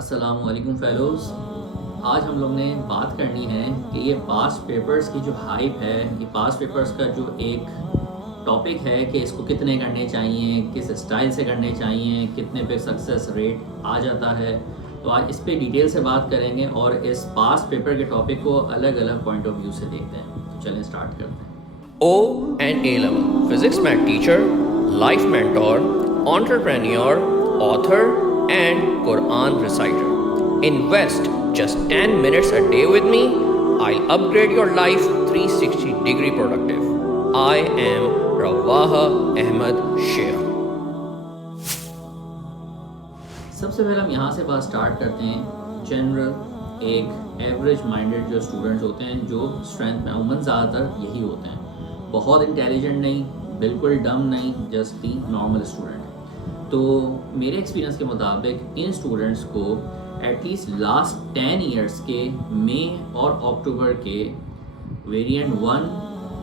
अस्सलामुअलैकुम फेलोज़। आज हम लोग ने बात करनी है कि ये पास्ट पेपर्स की जो हाइप है, ये पास्ट पेपर्स का जो एक टॉपिक है कि इसको कितने करने चाहिए, किस स्टाइल से करने चाहिए, कितने पे सक्सेस रेट आ जाता है। तो आज इस पे डिटेल से बात करेंगे और इस पास्ट पेपर के टॉपिक को अलग अलग पॉइंट ऑफ व्यू से देखते हैं। तो चलें स्टार्ट करते हैं। O and A level physics math teacher, life mentor, entrepreneur, author, and Quran reciter. Invest just 10 minutes a day with me. I'll upgrade your life 360-degree productive. I am Rawaha Ahmed Sheikh. सबसे पहले हम यहाँ से बात start करते हैं। General एक average minded जो स्टूडेंट्स होते हैं, जो स्ट्रेंथ में अमूमन ज़्यादातर यही होते हैं, बहुत इंटेलिजेंट नहीं, बिल्कुल डम नहीं, जस्ट दी नॉर्मल स्टूडेंट। तो मेरे एक्सपीरियंस के मुताबिक इन स्टूडेंट्स को एटलीस्ट लास्ट 10 ईयर्स के मई और अक्टूबर के वेरिएंट 1,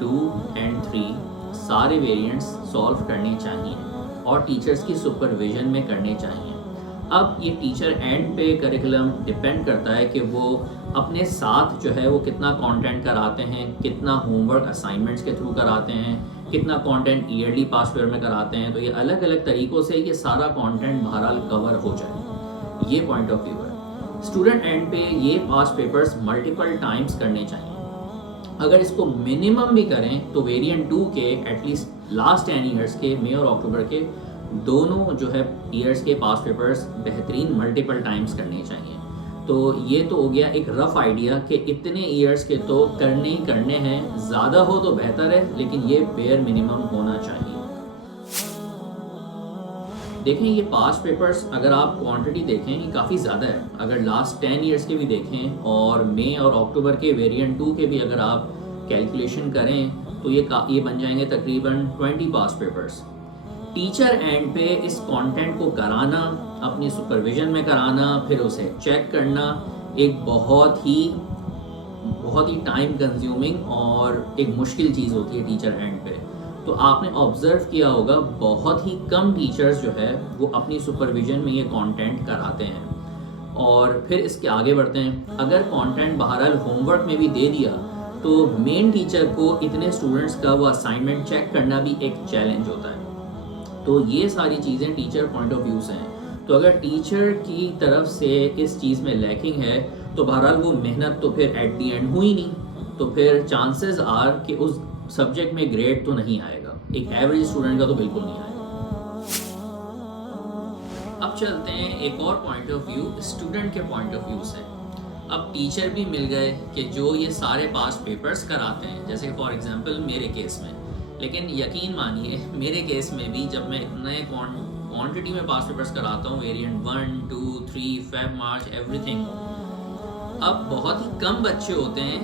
2 एंड 3 सारे वेरिएंट्स सॉल्व करने चाहिए और टीचर्स की सुपरविजन में करने चाहिए। अब ये टीचर एंड पे करिकुलम डिपेंड करता है कि वो अपने साथ जो है वो कितना कंटेंट कराते हैं, कितना होमवर्क असाइनमेंट्स के थ्रू कराते हैं, कितना कंटेंट ईयरली पास पेपर में कराते हैं। तो ये अलग अलग तरीक़ों से ये सारा कंटेंट बहरहाल कवर हो जाए, ये पॉइंट ऑफ व्यू है। स्टूडेंट एंड पे ये पास पेपर्स मल्टीपल टाइम्स करने चाहिए। अगर इसको मिनिमम भी करें तो वेरिएंट 2 के एटलीस्ट लास्ट 10 ईयर्स के मई और अक्टूबर के दोनों जो है ईयर्स के पास पेपर्स बेहतरीन मल्टीपल टाइम्स करने चाहिए। तो ये तो हो गया एक रफ़ आइडिया कि इतने ईयर्स के तो करने ही करने हैं, ज़्यादा हो तो बेहतर है, लेकिन ये बेयर मिनिमम होना चाहिए। देखें ये पास पेपर्स अगर आप क्वांटिटी देखें ये काफ़ी ज़्यादा है। अगर लास्ट 10 ईयर्स के भी देखें और मई और अक्टूबर के वेरिएंट 2 के भी अगर आप कैलकुलेशन करें तो ये बन जाएंगे तकरीबन 20 पास पेपर्स। टीचर एंड पे इस कंटेंट को कराना, अपनी सुपरविजन में कराना, फिर उसे चेक करना एक बहुत ही टाइम कंज्यूमिंग और एक मुश्किल चीज़ होती है टीचर एंड पे। तो आपने ऑब्ज़र्व किया होगा बहुत ही कम टीचर्स जो है वो अपनी सुपरविजन में ये कंटेंट कराते हैं। और फिर इसके आगे बढ़ते हैं। अगर कंटेंट बहरहाल होमवर्क में भी दे दिया तो मेन टीचर को इतने स्टूडेंट्स का वो असाइनमेंट चेक करना भी एक चैलेंज होता है। तो ये सारी चीज़ें टीचर पॉइंट ऑफ व्यू से हैं। तो अगर टीचर की तरफ से इस चीज़ में लैकिंग है तो बहरहाल वो मेहनत तो फिर एट दी एंड हुई नहीं, तो फिर चांसेस आर कि उस सब्जेक्ट में ग्रेड तो नहीं आएगा, एक एवरेज स्टूडेंट का तो बिल्कुल नहीं आएगा। अब चलते हैं एक और पॉइंट ऑफ व्यू स्टूडेंट के पॉइंट ऑफ व्यू से। अब टीचर भी मिल गए कि जो ये सारे पास पेपर्स कराते हैं, जैसे फॉर एग्जांपल मेरे केस में, लेकिन यकीन मानिए मेरे केस में भी जब मैं इतने क्वांटिटी में पास पेपर्स कराता हूँ, वेरिएंट 1, 2, 3, फेब, मार्च, एवरीथिंग, अब बहुत ही कम बच्चे होते हैं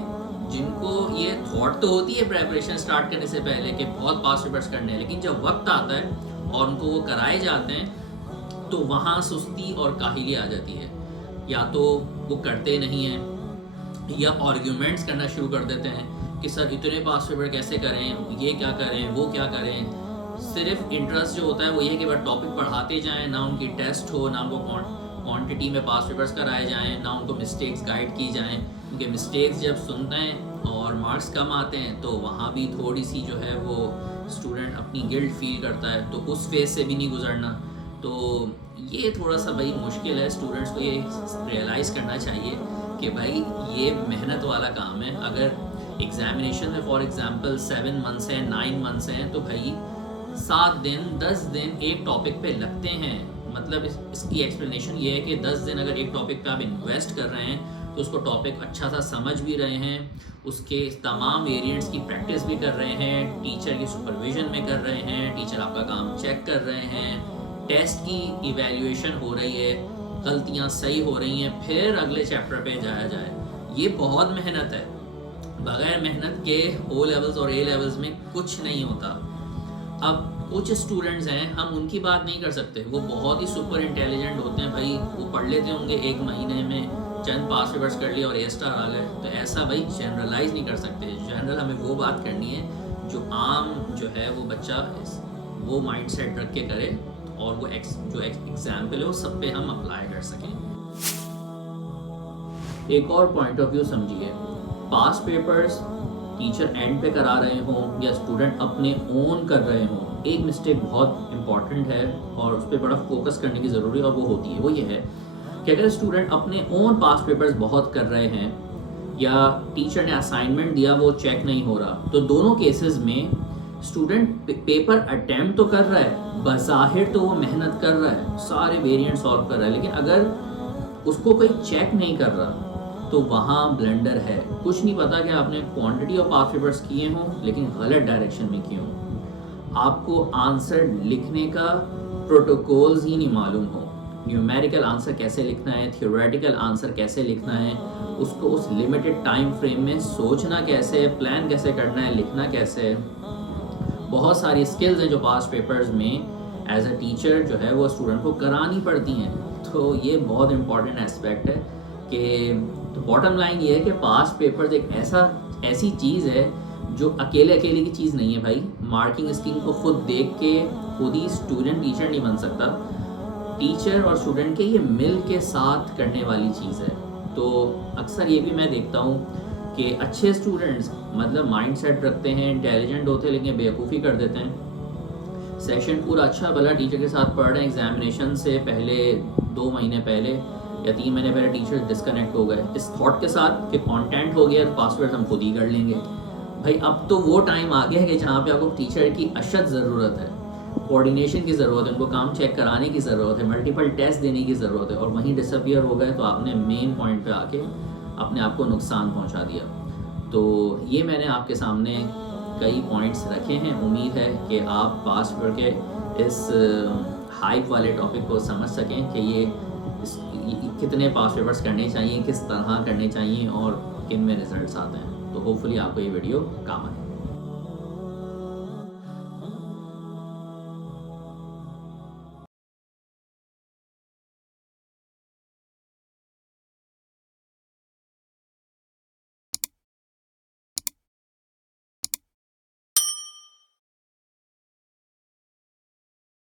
जिनको ये थॉट तो होती है प्रेपरेशन स्टार्ट करने से पहले कि बहुत पास पेपर्स करने हैं, लेकिन जब वक्त आता है और उनको वो कराए जाते हैं तो वहाँ सुस्ती और काहिली आ जाती है। या तो वो करते नहीं हैं या आर्ग्यूमेंट्स करना शुरू कर देते हैं कि सर इतने पास पेपर कैसे करें, ये क्या करें, वो क्या करें। सिर्फ इंटरेस्ट जो होता है वो ये कि बस टॉपिक पढ़ाते जाएं, ना उनकी टेस्ट हो, ना उनको क्वांटिटी में पास पेपर्स कराए जाएं, ना उनको मिस्टेक्स गाइड की जाएं। क्योंकि मिस्टेक्स जब सुनते हैं और मार्क्स कम आते हैं तो वहाँ भी थोड़ी सी जो है वो स्टूडेंट अपनी गिल्ट फील करता है, तो उस फेज से भी नहीं गुजरना। तो ये थोड़ा सा भाई मुश्किल है। स्टूडेंट्स को ये रियलाइज़ करना चाहिए कि भाई ये मेहनत वाला काम है। अगर एग्जामिनेशन में फॉर एग्जांपल 7 मंथ्स हैं, 9 मंथ्स हैं, तो भाई 7 दिन 10 दिन एक टॉपिक पे लगते हैं। मतलब इसकी एक्सप्लेनेशन ये है कि 10 दिन अगर एक टॉपिक पे आप इन्वेस्ट कर रहे हैं तो उसको टॉपिक अच्छा सा समझ भी रहे हैं, उसके तमाम वेरिएंट्स की प्रैक्टिस भी कर रहे हैं, टीचर की सुपरविजन में कर रहे हैं, टीचर आपका काम चेक कर रहे हैं, टेस्ट की इवैल्यूएशन हो रही है, गलतियाँ सही हो रही हैं, फिर अगले चैप्टर पे जाया जाए। ये बहुत मेहनत है। बगैर मेहनत के ओ लेवल्स और ए लेवल्स में कुछ नहीं होता। अब कुछ स्टूडेंट्स हैं, हम उनकी बात नहीं कर सकते, वो बहुत ही सुपर इंटेलिजेंट होते हैं भाई, वो पढ़ लेते होंगे एक महीने में, चंद पास पेपर्स कर लिए और ए स्टार आ गए। तो ऐसा भाई जनरलाइज नहीं कर सकते। जनरल हमें वो बात करनी है जो आम जो है वो बच्चा वो माइंड सेट रख के करे और वो जो एग्जाम्पल है वो सब पे हम अप्लाई कर सकें। एक और पॉइंट ऑफ व्यू समझिए, पास पेपर्स टीचर एंड पे करा रहे हों या स्टूडेंट अपने ओन कर रहे हों, एक मिस्टेक बहुत इंपॉर्टेंट है और उस पर बड़ा फोकस करने की ज़रूरी है, और वो होती है, वो ये है कि अगर स्टूडेंट अपने ओन पास पेपर्स बहुत कर रहे हैं या टीचर ने असाइनमेंट दिया वो चेक नहीं हो रहा, तो दोनों केसेस में स्टूडेंट पेपर अटेम्प्ट तो कर रहा है, बज़ाहिर तो वो मेहनत कर रहा है, सारे वेरिएंट सॉल्व कर रहा है, लेकिन अगर उसको कोई चेक नहीं कर रहा तो वहाँ ब्लंडर है। कुछ नहीं पता कि आपने क्वांटिटी ऑफ पास पेपर्स किए हों लेकिन गलत डायरेक्शन में किए हों, आपको आंसर लिखने का प्रोटोकॉल्स ही नहीं मालूम हो, न्यूमेरिकल आंसर कैसे लिखना है, थियोरेटिकल आंसर कैसे लिखना है, उसको उस लिमिटेड टाइम फ्रेम में सोचना कैसे, प्लान कैसे करना है, लिखना कैसे, बहुत सारी स्किल्स हैं जो पास पेपर्स में एज अ टीचर जो है वो स्टूडेंट को करानी पड़ती हैं। तो ये बहुत इंपॉर्टेंट एस्पेक्ट है कि तो बॉटम लाइन ये है कि पास पेपर्स एक ऐसी चीज़ है जो अकेले की चीज़ नहीं है भाई। मार्किंग स्कीम को खुद देख के खुद ही स्टूडेंट टीचर नहीं बन सकता, टीचर और स्टूडेंट के ये मिल के साथ करने वाली चीज़ है। तो अक्सर ये भी मैं देखता हूँ कि अच्छे स्टूडेंट्स मतलब माइंड सेट रखते हैं, इंटेलिजेंट होते हैं, लेकिन बेवकूफ़ी कर देते हैं। सेशन पूरा अच्छा भला टीचर के साथ पढ़ रहे हैं, एग्जामिनेशन से पहले 2 महीने पहले या 3 महीने पहले टीचर डिस्कनेक्ट हो गए इस थॉट के साथ कि कंटेंट हो गया तो पासवर्ड हम खुद ही कर लेंगे। भाई अब तो वो टाइम आ गया है कि जहाँ पे आपको टीचर की अशद ज़रूरत है, कोऑर्डिनेशन की ज़रूरत है, उनको काम चेक कराने की ज़रूरत है, मल्टीपल टेस्ट देने की ज़रूरत है, और वहीं डिसअपियर हो गए तो आपने मेन पॉइंट पे आके अपने आप को नुकसान पहुंचा दिया। तो ये मैंने आपके सामने कई पॉइंट्स रखे हैं, उम्मीद है कि आप पास पेपर के इस हाइप वाले टॉपिक को समझ सकें कि ये कितने पास पेपर्स करने चाहिए, किस तरह करने चाहिए और किन में रिजल्ट्स आते हैं। तो होपफुली आपको ये वीडियो काम आए।